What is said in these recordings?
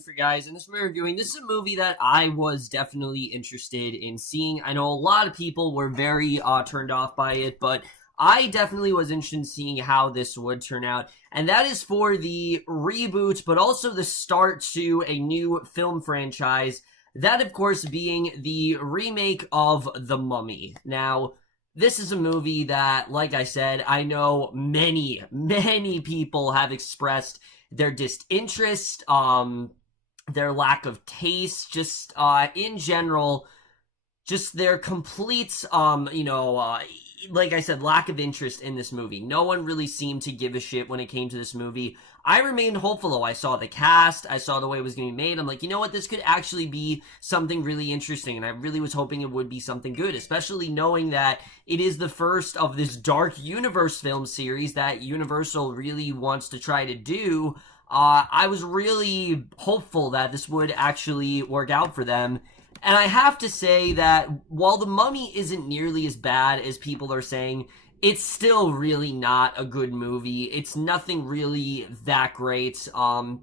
for guys. In this movie reviewing, this is a movie that I was definitely interested in seeing. I know a lot of people were very turned off by it, but I definitely was interested in seeing how this would turn out. And that is for the reboot, but also the start to a new film franchise. That, of course, being the remake of The Mummy. Now, this is a movie that, like I said, I know many people have expressed their disinterest, their lack of taste, just in general, just their complete, like I said, lack of interest in this movie. No one really seemed to give a shit when it came to this movie. I remained hopeful, though. I saw the cast, I saw the way it was going to be made. I'm like, you know what, this could actually be something really interesting, and I really was hoping it would be something good, especially knowing that it is the first of this Dark Universe film series that Universal really wants to try to do. I was really hopeful that this would actually work out for them. And I have to say that while The Mummy isn't nearly as bad as people are saying, it's still really not a good movie. It's nothing really that great. And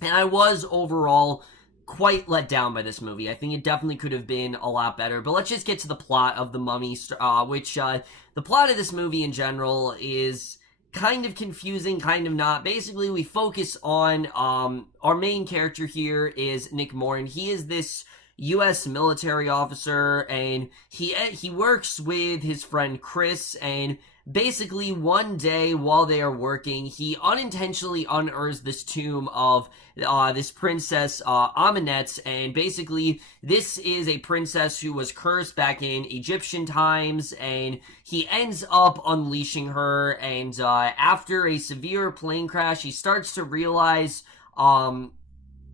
I was overall quite let down by this movie. I think it definitely could have been a lot better. But let's just get to the plot of The Mummy, the plot of this movie in general is kind of confusing, kind of not. Basically, we focus on our main character here is Nick Morton. He is this U.S. military officer, and he works with his friend Chris, and basically one day while they are working, he unintentionally unearths this tomb of this princess Amenet, and basically this is a princess who was cursed back in Egyptian times, and he ends up unleashing her, and after a severe plane crash, he starts to realize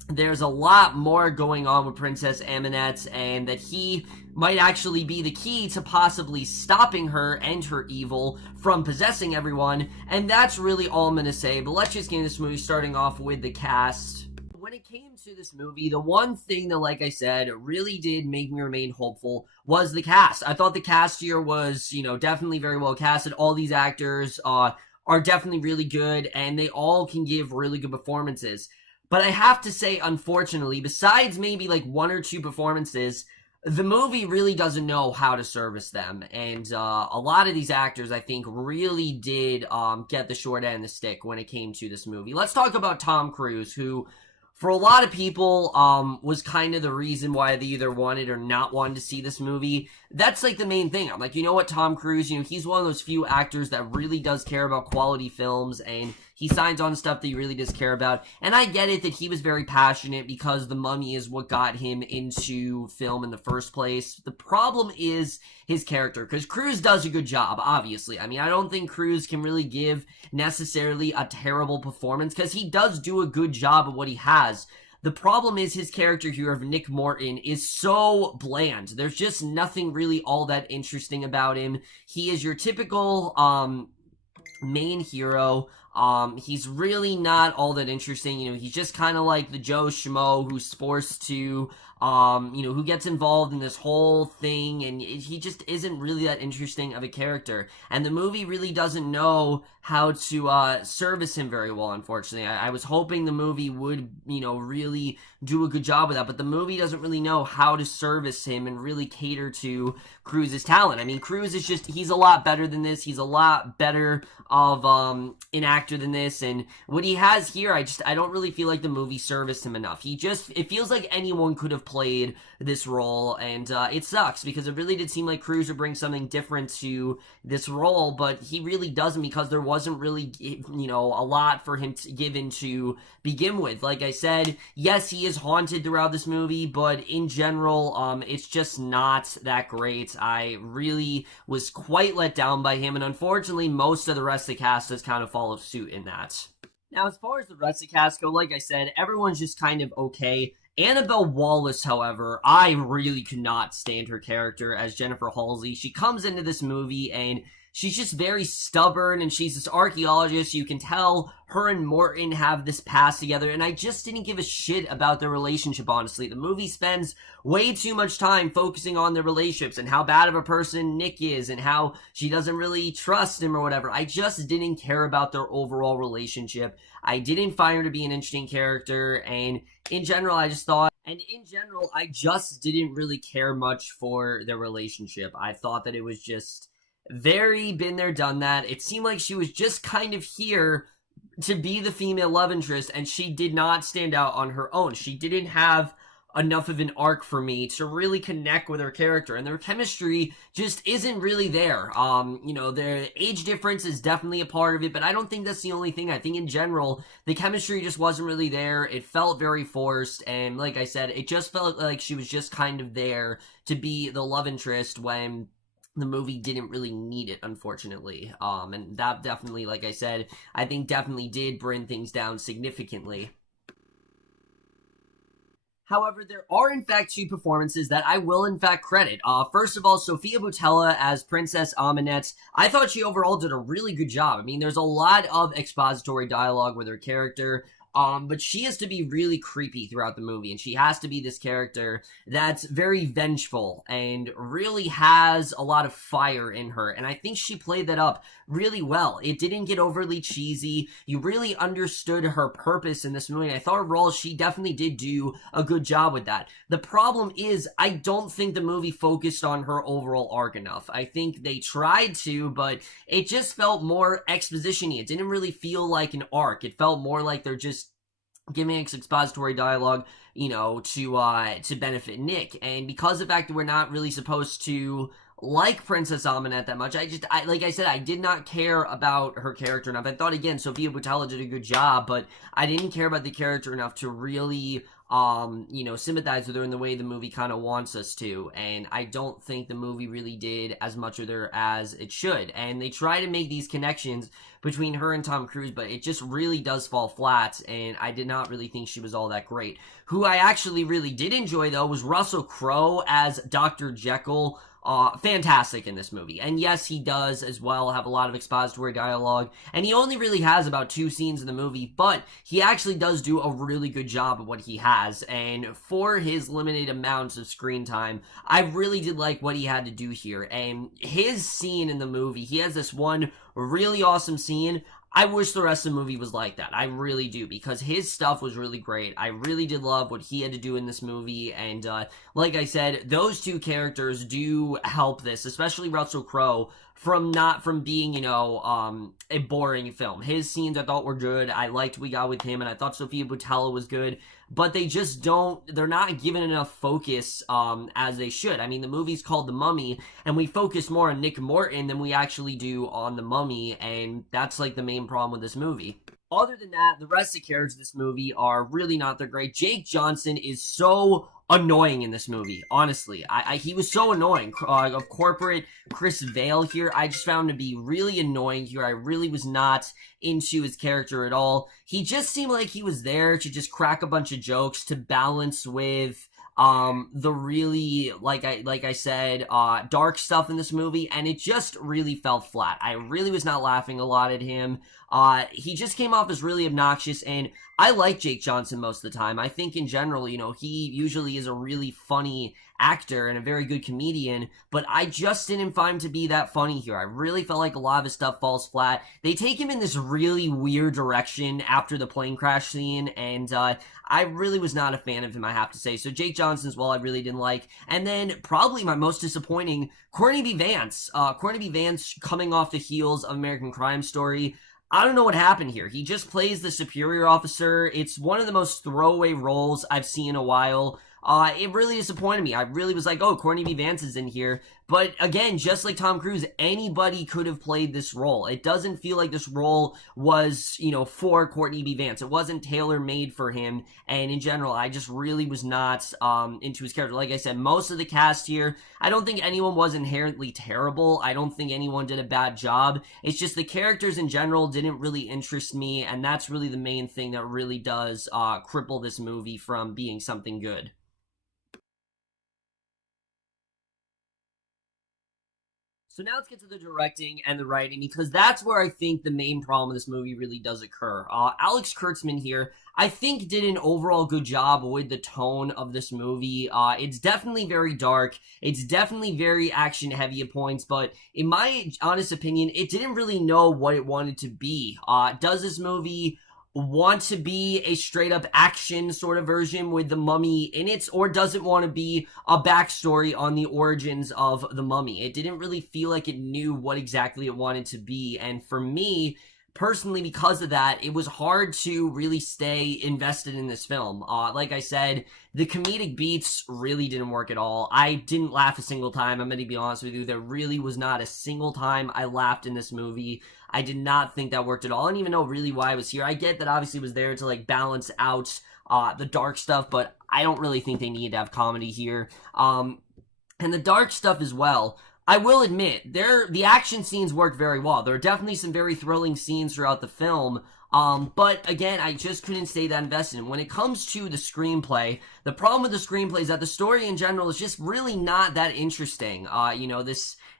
there's a lot more going on with Princess Amenet, and that he might actually be the key to possibly stopping her and her evil from possessing everyone, and that's really all I'm gonna say. But let's just get into this movie, starting off with the cast. When it came to this movie, the one thing that, like I said, really did make me remain hopeful was the cast. I thought the cast here was, definitely very well casted. All these actors are definitely really good, and they all can give really good performances. But I have to say, unfortunately, besides maybe like one or two performances, the movie really doesn't know how to service them. And a lot of these actors, I think, really did get the short end of the stick when it came to this movie. Let's talk about Tom Cruise, who, for a lot of people, was kind of the reason why they either wanted or not wanted to see this movie. That's like the main thing. I'm like, you know what, Tom Cruise, he's one of those few actors that really does care about quality films, and he signs on stuff that he really does care about. And I get it that he was very passionate because The Mummy is what got him into film in the first place. The problem is his character, because Cruise does a good job, obviously. I mean, I don't think Cruise can really give necessarily a terrible performance, because he does do a good job of what he has. The problem is his character here of Nick Morton is so bland. There's just nothing really all that interesting about him. He is your typical main hero. He's really not all that interesting. He's just kind of like the Joe Schmo who's forced to, who gets involved in this whole thing, and he just isn't really that interesting of a character. And the movie really doesn't know how to service him very well, unfortunately. I was hoping the movie would, really do a good job with that, but the movie doesn't really know how to service him and really cater to Cruise's talent. I mean, Cruise is he's a lot better than this. He's a lot better of an actor than this, and what he has here, I don't really feel like the movie serviced him enough. It feels like anyone could have played this role, and it sucks, because it really did seem like Cruise would bring something different to this role, but he really doesn't, because there wasn't really, a lot for him to give in to begin with. Like I said, yes, he is haunted throughout this movie, but in general, it's just not that great. I really was quite let down by him, and unfortunately, most of the rest of the cast has kind of followed suit in that. Now, as far as the rest of the cast go, like I said, everyone's just kind of okay. Annabelle Wallis, however, I really could not stand her character as Jennifer Halsey. She comes into this movie, and she's just very stubborn, and she's this archaeologist. You can tell her and Morton have this past together, and I just didn't give a shit about their relationship, honestly. The movie spends way too much time focusing on their relationships and how bad of a person Nick is and how she doesn't really trust him or whatever. I just didn't care about their overall relationship. I didn't find her to be an interesting character, and in general, I just didn't really care much for their relationship. I thought that it was just very been there, done that. It seemed like she was just kind of here to be the female love interest, and she did not stand out on her own. She didn't have enough of an arc for me to really connect with her character, and their chemistry just isn't really there. Their age difference is definitely a part of it, but I don't think that's the only thing. I think in general, the chemistry just wasn't really there. It felt very forced, and like I said, it just felt like she was just kind of there to be the love interest when the movie didn't really need it, unfortunately. And that definitely, like I said, I think definitely did bring things down significantly. However, there are in fact two performances that I will in fact credit. First of all, Sofia Boutella as Princess Amenette. I thought she overall did a really good job. I mean, there's a lot of expository dialogue with her character. But she has to be really creepy throughout the movie, and she has to be this character that's very vengeful and really has a lot of fire in her, and I think she played that up really well. It didn't get overly cheesy. You really understood her purpose in this movie, and I thought overall she definitely did do a good job with that. The problem is, I don't think the movie focused on her overall arc enough. I think they tried to, but it just felt more exposition-y. It didn't really feel like an arc. It felt more like they're just giving expository dialogue, to benefit Nick. And because of the fact that we're not really supposed to like Princess Amenette that much, like I said, I did not care about her character enough. I thought, again, Sofia Boutella did a good job, but I didn't care about the character enough to really sympathize with her in the way the movie kind of wants us to, and I don't think the movie really did as much with her as it should. And they try to make these connections between her and Tom Cruise, but it just really does fall flat, and I did not really think she was all that great. Who I actually really did enjoy, though, was Russell Crowe as Dr. Jekyll. Fantastic in this movie. And yes, he does as well have a lot of expository dialogue, and he only really has about 2 scenes in the movie, but he actually does do a really good job of what he has, and for his limited amounts of screen time, I really did like what he had to do here. And his scene in the movie, he has this one really awesome scene. I wish the rest of the movie was like that. I really do, because his stuff was really great. I really did love what he had to do in this movie, and like I said, those two characters do help this, especially Russell Crowe, from being, a boring film. His scenes I thought were good. I liked what we got with him, and I thought Sofia Boutella was good, but they're not given enough focus as they should. I mean, the movie's called The Mummy, and we focus more on Nick Morton than we actually do on The Mummy, and that's like the main problem with this movie. Other than that, the rest of the characters of this movie are really not that great. Jake Johnson is so annoying in this movie, honestly. He was so annoying. Of corporate Chris Vale here, I just found him to be really annoying here. I really was not into his character at all. He just seemed like he was there to just crack a bunch of jokes to balance with the really, like I said, dark stuff in this movie, and it just really fell flat. I really was not laughing a lot at him. He just came off as really obnoxious, and I like Jake Johnson most of the time. I think in general, he usually is a really funny actor and a very good comedian, but I just didn't find him to be that funny here. I really felt like a lot of his stuff falls flat. They take him in this really weird direction after the plane crash scene, and I really was not a fan of him, I have to say. So Jake Johnson's I really didn't like. And then probably my most disappointing, Courtney B. Vance. Courtney B. Vance coming off the heels of American Crime Story. I don't know what happened here. He just plays the superior officer. It's one of the most throwaway roles I've seen in a while. It really disappointed me. I really was like, oh, Courtney B. Vance is in here. But again, just like Tom Cruise, anybody could have played this role. It doesn't feel like this role was, for Courtney B. Vance. It wasn't tailor-made for him. And in general, I just really was not into his character. Like I said, most of the cast here, I don't think anyone was inherently terrible. I don't think anyone did a bad job. It's just the characters in general didn't really interest me. And that's really the main thing that really does cripple this movie from being something good. So now let's get to the directing and the writing, because that's where I think the main problem of this movie really does occur. Alex Kurtzman here, I think, did an overall good job with the tone of this movie. It's definitely very dark. It's definitely very action heavy at points, but in my honest opinion, it didn't really know what it wanted to be. Does this movie want to be a straight up action sort of version with the mummy in it, or does it want to be a backstory on the origins of the mummy? It didn't really feel like it knew what exactly it wanted to be, and for me personally, because of that, it was hard to really stay invested in this film. Like I said, the comedic beats really didn't work at all. I didn't laugh a single time. I'm gonna be honest with you. There really was not a single time I laughed in this movie. I did not think that worked at all. I didn't even know really why I was here. I get that obviously it was there to like balance out the dark stuff, but I don't really think they needed to have comedy here. And the dark stuff as well, I will admit, the action scenes work very well. There are definitely some very thrilling scenes throughout the film, but again, I just couldn't stay that invested. And when it comes to the screenplay, the problem with the screenplay is that the story in general is just really not that interesting.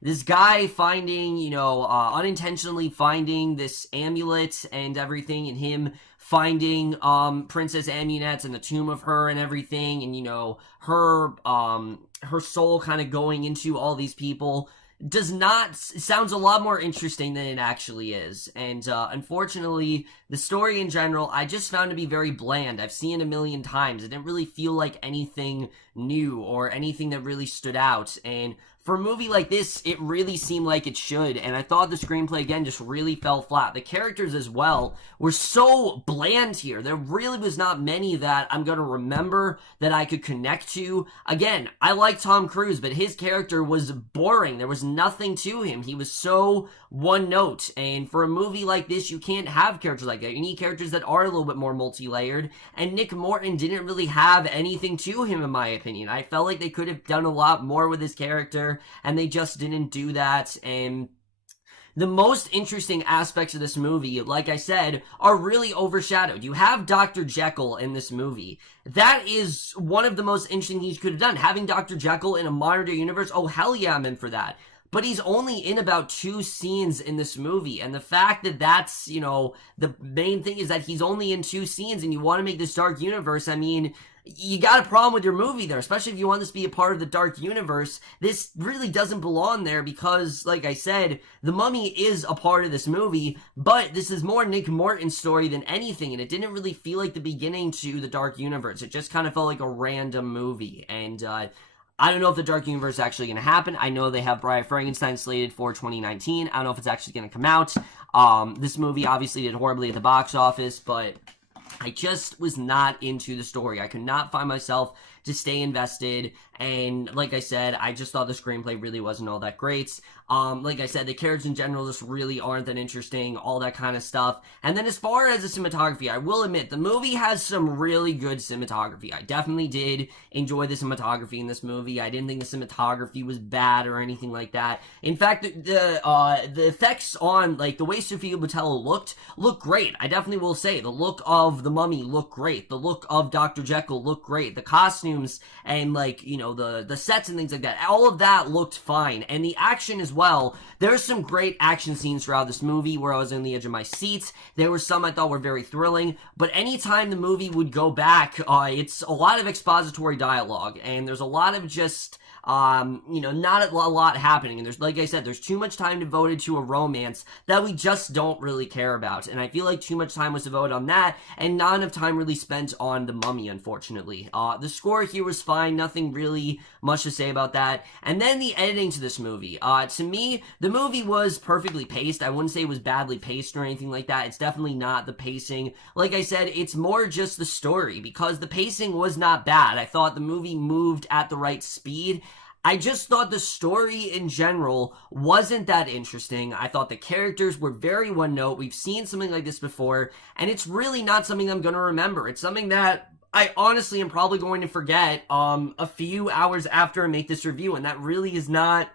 This guy finding, unintentionally finding this amulet and everything, and him finding Princess Amunet and the tomb of her and everything, and her soul kind of going into all these people sounds a lot more interesting than it actually is. And unfortunately, the story in general, I just found to be very bland. I've seen it a million times. It didn't really feel like anything new or anything that really stood out. And for a movie like this, it really seemed like it should, and I thought the screenplay, again, just really fell flat. The characters as well were so bland here. There really was not many that I'm going to remember that I could connect to. Again, I like Tom Cruise, but his character was boring. There was nothing to him. He was so one note, and for a movie like this, you can't have characters like that. You need characters that are a little bit more multi-layered, and Nick Morton didn't really have anything to him, in my opinion. I felt like they could have done a lot more with his character, and they just didn't do that. And the most interesting aspects of this movie, like I said, are really overshadowed. You have Dr. Jekyll in this movie. That is one of the most interesting things you could have done. Having Dr. Jekyll in a modern day universe, oh hell yeah, I'm in for that. But he's only in about 2 scenes in this movie, and the fact that that's, the main thing is that he's only in 2 scenes, and you want to make this dark universe, I mean, you got a problem with your movie there, especially if you want this to be a part of the dark universe. This really doesn't belong there because, like I said, the mummy is a part of this movie, but this is more Nick Morton's story than anything, and it didn't really feel like the beginning to the dark universe. It just kind of felt like a random movie, and I don't know if the Dark Universe is actually going to happen. I know they have Bride of Frankenstein slated for 2019. I don't know if it's actually going to come out. This movie obviously did horribly at the box office, but I just was not into the story. I could not find myself to stay invested, and like I said, I just thought the screenplay really wasn't all that great. Like I said, the characters in general just really aren't that interesting, all that kind of stuff. And then as far as the cinematography, I will admit, the movie has some really good cinematography. I definitely did enjoy the cinematography in this movie. I didn't think the cinematography was bad or anything like that. In fact, the effects on, like, the way Sofia Boutella looked great. I definitely will say, the look of the mummy looked great. The look of Dr. Jekyll looked great. The costumes and, like, the sets and things like that, all of that looked fine. And the action as well. There's some great action scenes throughout this movie where I was on the edge of my seat. There were some I thought were very thrilling, but anytime the movie would go back, it's a lot of expository dialogue, and there's a lot of just not a lot happening, and there's, like I said, there's too much time devoted to a romance that we just don't really care about, and I feel like too much time was devoted on that, and not enough time really spent on the mummy, unfortunately. The score here was fine, nothing really much to say about that, and then the editing to this movie. To me, the movie was perfectly paced. I wouldn't say it was badly paced or anything like that. It's definitely not the pacing. Like I said, it's more just the story, because the pacing was not bad. I thought the movie moved at the right speed. I just thought the story in general wasn't that interesting. I thought the characters were very one note. We've seen something like this before, and it's really not something I'm going to remember. It's something that I honestly am probably going to forget a few hours after I make this review, and that really is not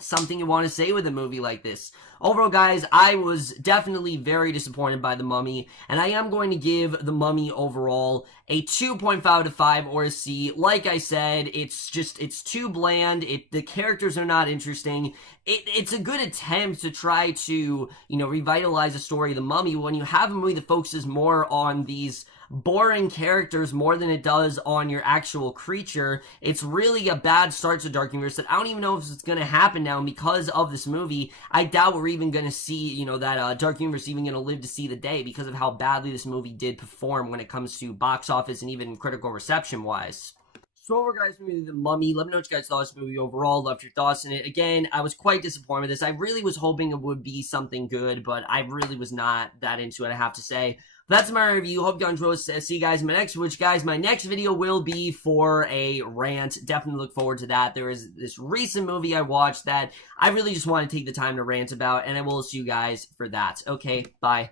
something you want to say with a movie like this. Overall, guys, I was definitely very disappointed by The Mummy, and I am going to give The Mummy overall a 2.5 out of 5 or a C. Like I said, it's too bland. The characters are not interesting. It's a good attempt to try to, revitalize the story of The Mummy when you have a movie that focuses more on these boring characters more than it does on your actual creature. It's really a bad start to Dark Universe that I don't even know if it's going to happen now. And because of this movie, I doubt we're even going to see, that Dark Universe even going to live to see the day because of how badly this movie did perform when it comes to box office and even critical reception wise. So over, guys, movie The Mummy. Let me know what you guys thought of this movie overall. Loved your thoughts in it. Again, I was quite disappointed with this. I really was hoping it would be something good, but I really was not that into it, I have to say. That's my review. Hope you enjoyed. See you guys in my next, which, guys, my next video will be for a rant. Definitely look forward to that. There is this recent movie I watched that I really just want to take the time to rant about, and I will see you guys for that. Okay, bye.